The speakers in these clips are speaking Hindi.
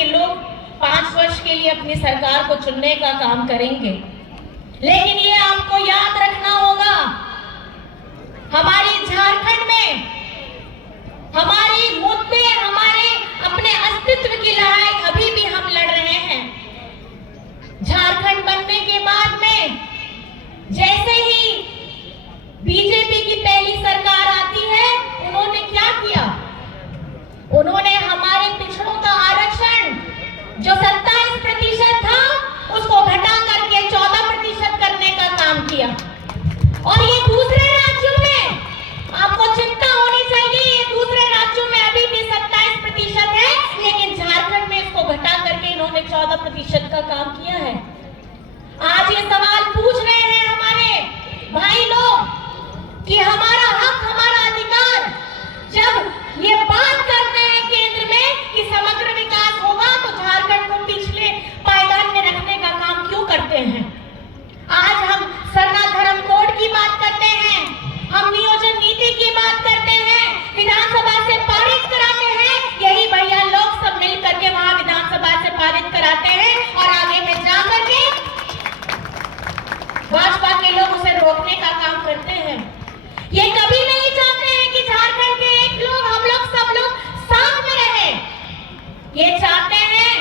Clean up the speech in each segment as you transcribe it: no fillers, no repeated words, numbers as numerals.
के लोग 5 वर्ष के लिए अपनी सरकार को चुनने का काम करेंगे, लेकिन ये आपको याद रखना होगा, हमारी झारखंड में हमारी मुद्दे, हमारे अपने अस्तित्व की लड़ाई अभी भी हम लड़ रहे हैं। झारखंड बनने के बाद में जैसे ही बीजेपी की पहली सरकार आती है, उन्होंने क्या किया? उन्होंने हमारे पिछड़ों का आरक्षण जो 27% था उसको घटा करके 14% करने का काम किया। और ये दूसरे राज्यों में, आपको चिंता होनी चाहिए, ये दूसरे राज्यों में अभी भी 27% है, लेकिन झारखंड में इसको घटा करके इन्होंने 14% का काम किया है। आज ये सवाल पूछ रहे हैं हमारे भाई लोग कि हमारा हक, हमारा अधिकार, जब ये बात करते हैं केंद्र में कि समग्र विकास होगा, तो झारखंड को पिछले पायदान में रखने का काम क्यों करते हैं? आज हम सरना धर्म कोड की बात करते हैं, हम नियोजन नीति की बात करते हैं, विधानसभा से पारित कराते हैं, यही भैया लोग सब मिल करके वहां विधानसभा से पारित कराते हैं और आगे में जा करके भाजपा के लोग उसे रोकने का काम करते हैं। ये कभी नहीं चाहते हैं कि झारखंड के एक लोग, हम लोग, सब लोग साथ में रहें। ये चाहते हैं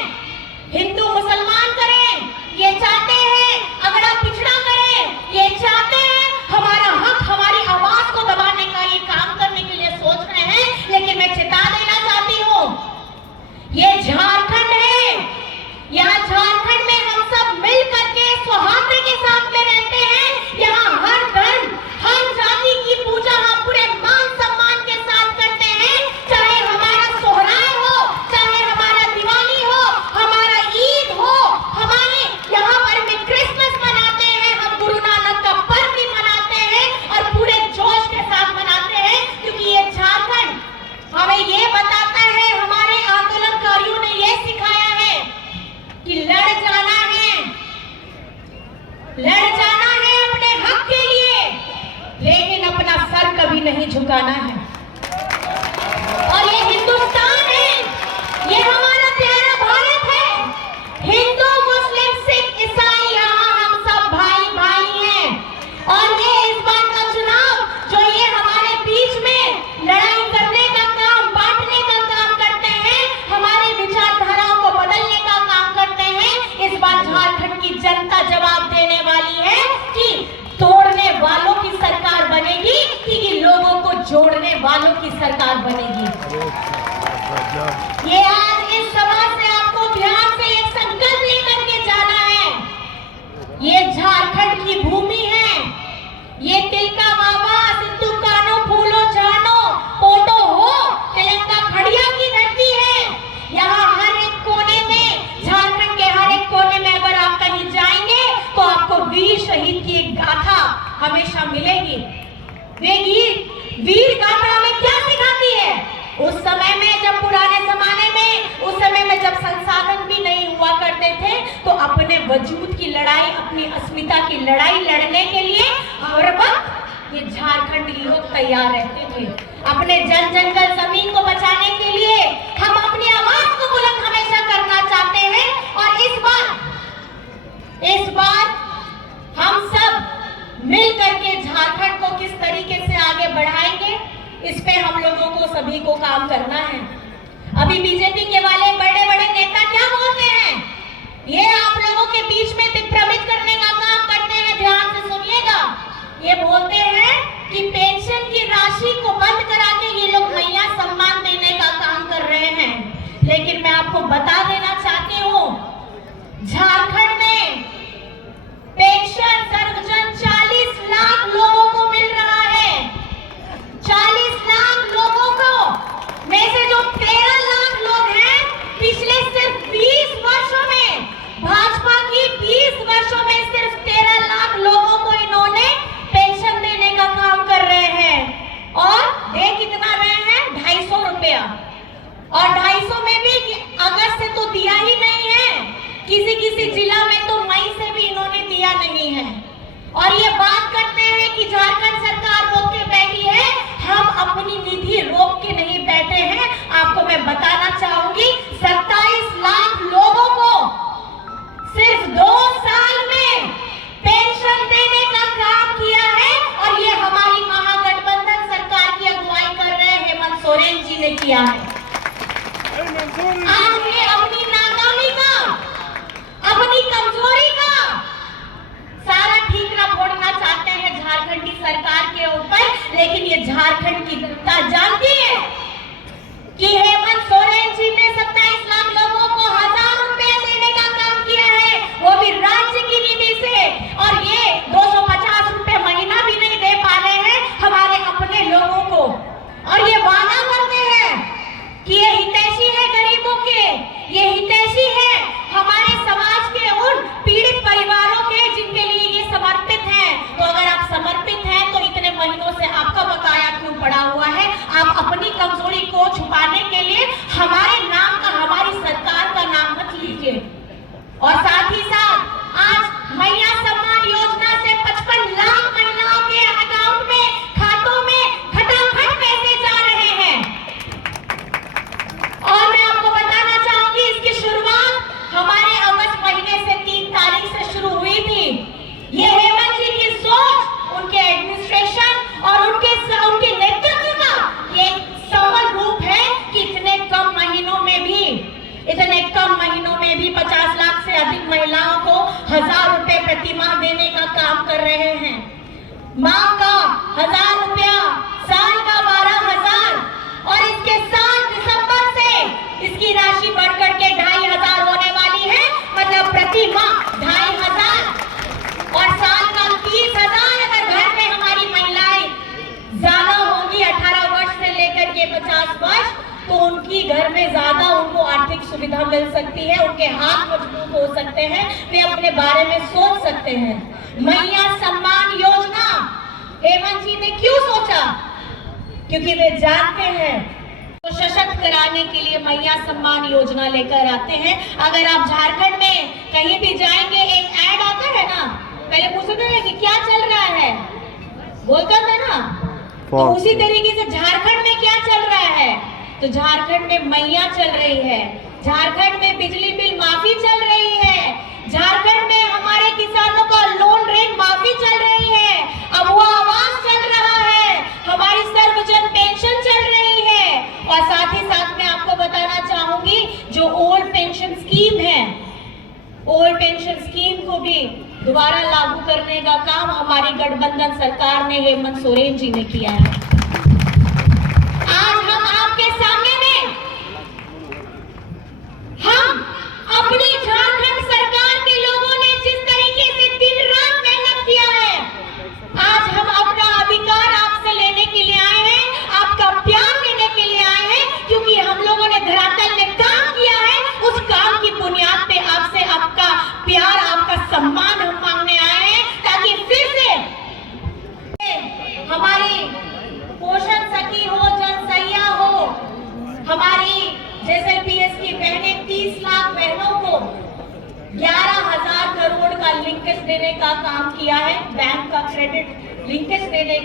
हिंदू मुसलमान करें, ये चाहते हैं अगड़ा पिछड़ा करें, ये चाहते हैं हमारा हक, हमारी आवाज को दबाने का ये काम करने के लिए सोच रहे हैं। लेकिन मैं चेता देना चाहती हूँ, ये झारखंड है, यहाँ झारखंड में हम सब मिल करके सौहार्द के साथ में रहते हैं। यहाँ हर धर्म, हर जाति की पूजा हम पूरे मान सम्मान के साथ करते हैं, चाहे हमारा सोहराय हो, चाहे हमारा दिवाली हो, हमारा ईद हो, हमारे यहाँ पर भी क्रिसमस मनाते हैं, हम गुरु नानक का पर्व भी मनाते हैं और पूरे जोश के साथ मनाते हैं, क्योंकि ये झारखंड हमें ये बताता है, हमारे आंदोलनकारियों ने ये सिखाया है कि लड़ जाना है अपने हक के लिए, लेकिन अपना सर कभी नहीं झुकाना है। और ये हिंदुस्तान है, ये हमारा प्यारा भारत है। हिंदू, मुस्लिम, सिख, ईसाई, यहाँ हम सब भाई भाई हैं। और ये इस बार का चुनाव जो ये हमारे बीच में लड़ाई करने का काम, बांटने का काम करते हैं, हमारी विचारधाराओं को बदलने का काम करते हैं, इस बार झारखंड की जनता जवाब देने वाली है कि तोड़ने वालों की सरकार बनेगी कि लोगों को जोड़ने वालों की सरकार बनेगी। ये आज इस सभा से आपको ध्यान से एक संकल्प लेकर के जाना है। ये झारखंड की भूमि है, ये तिलका बाबा, सिद्धू कान्हू, फूलो जानो, पोटो हो, तिलंगा खड़िया की धरती है। यहाँ हर एक कोने में, झारखंड के हर एक कोने में अगर आप कहीं जाएंगे तो आपको वीर शहीद की एक गाथा हमेशा मिलेगी। वे वीर गाथा हमें क्या सिखाती है? उस समय में, जब पुराने जमाने में, उस समय में जब संसाधन भी नहीं हुआ करते थे, तो अपने वजूद की लड़ाई, अपनी अस्मिता की लड़ाई लड़ने के लिए हर वक्त ये झारखंडी लोग तैयार रहते थे। अपने जन जंगल जमीन को बचाने के लिए हम अपनी आवाज को बुलंद हमेशा करना चाहते हैं। और इस बार हम सब मिल करके झारखंड को किस तरीके से आगे बढ़ाएंगे, इस पे हम लोगों को सभी को काम करना है। अभी बीजेपी के वाले बड़े बड़े नेता क्या बोलते हैं, ये आप लोगों के बीच में दिग्भ्रमित करने का काम करते हैं, ध्यान से सुनिएगा। ये बोलते हैं कि पेंशन की राशि को बंद करा के ये लोग मैया सम्मान देने का काम कर रहे हैं, लेकिन मैं आपको बता देना चाहती हूँ, झारखंड में पेंशन सर्वजन 40 लाख लोगों को मिल रहा है। 40 लाख लोगों को में से जो 13 लाख लोग हैं, पिछले सिर्फ 20 वर्षों में, भाजपा की 20 वर्षों में सिर्फ 13 लाख लोगों को इन्होंने पेंशन देने का काम कर रहे हैं। और दे कितना रहे हैं? 250 रुपया। और 250 में भी अगस्त से तो दिया ही नहीं है, किसी किसी जिला में तो मई से भी इन्होंने दिया नहीं है। और ये बात करते हैं कि झारखंड सरकार रोक के बैठी है, हम अपनी निधि रोक के नहीं बैठे हैं। आपको मैं बताना चाहूंगी, 27 लाख हमारे नाम का, हमारी सरकार का नाम मत लीजिए। और साथ ही साथ आज मैया सम्मान योजना से 55 लाख महिलाओं के अकाउंट में, खातों में खटाखट पैसे जा रहे हैं। और मैं आपको बताना चाहूंगी, इसकी शुरुआत हमारे अगस्त महीने से 3 तारीख से शुरू हुई थी। ये हेमंत जी की सोच, उनके एडमिनिस्ट्रेशन और उनके नेतृत्व का ये सफल रूप है कि इतने कम महीनों में भी 50 लाख से अधिक महिलाओं को 1000 रुपए प्रति माह देने का काम कर रहे हैं। माह का 1000 रुपया, साल का 12,000 और इसके साथ दिसंबर से इसकी राशि बढ़कर के 2500 होने वाली है। मतलब प्रति माह 2500 और साल का 30,000। अगर घर में हमारी महिलाएं ज्यादा होंगी 18 वर्ष से लेकर के 50 वर्ष, तो उनकी घर में ज्यादा उनको आर्थिक सुविधा मिल सकती है, उनके हाथ मजबूत हो सकते हैं, वे अपने बारे में सोच सकते हैं। मैया सम्मान योजना हेमंत जी ने क्यों सोचा? क्योंकि वे जानते हैं तो सशक्त कराने के लिए मैया सम्मान योजना लेकर आते हैं। अगर आप झारखंड में कहीं भी जाएंगे, एक ऐड आता है ना, पहले पूछते हैं कि क्या चल रहा है, बोलता था ना, तो उसी तरीके से झारखंड में क्या चल रहा है? तो झारखंड में मैया चल रही है, झारखंड में बिजली बिल माफी चल रही है, झारखंड में हमारे किसानों का लोन रेट माफी चल रही है, अब वो आवास चल रहा है, हमारी सर्वजन पेंशन चल रही है। और साथ ही साथ मैं आपको बताना चाहूंगी, जो ओल्ड पेंशन स्कीम है, ओल्ड पेंशन स्कीम को भी दोबारा लागू करने का काम हमारी गठबंधन सरकार ने, हेमंत सोरेन जी ने किया है। आज हम आपके सामने में, हम अपनी झारखंड सरकार के लोगों ने जिस तरीके से दिन रात मेहनत किया है, आज हम अपना अधिकार आपसे लेने के लिए आए हैं, आपका प्यार लेने के लिए आए हैं, क्योंकि हम लोगों ने धरातल में काम किया है। उस काम की बुनियाद पे आपसे आपका प्यार, आपका सम्मान हम मांगने आए हैं, ताकि फिर से हमारी पोषण सखी हो, जनसैया हो, हमारी जैसे पीएस की बहनें 30 लाख बहनों को 11,000 करोड़ का लिंकेज देने का काम किया है, बैंक का क्रेडिट लिंकेज देने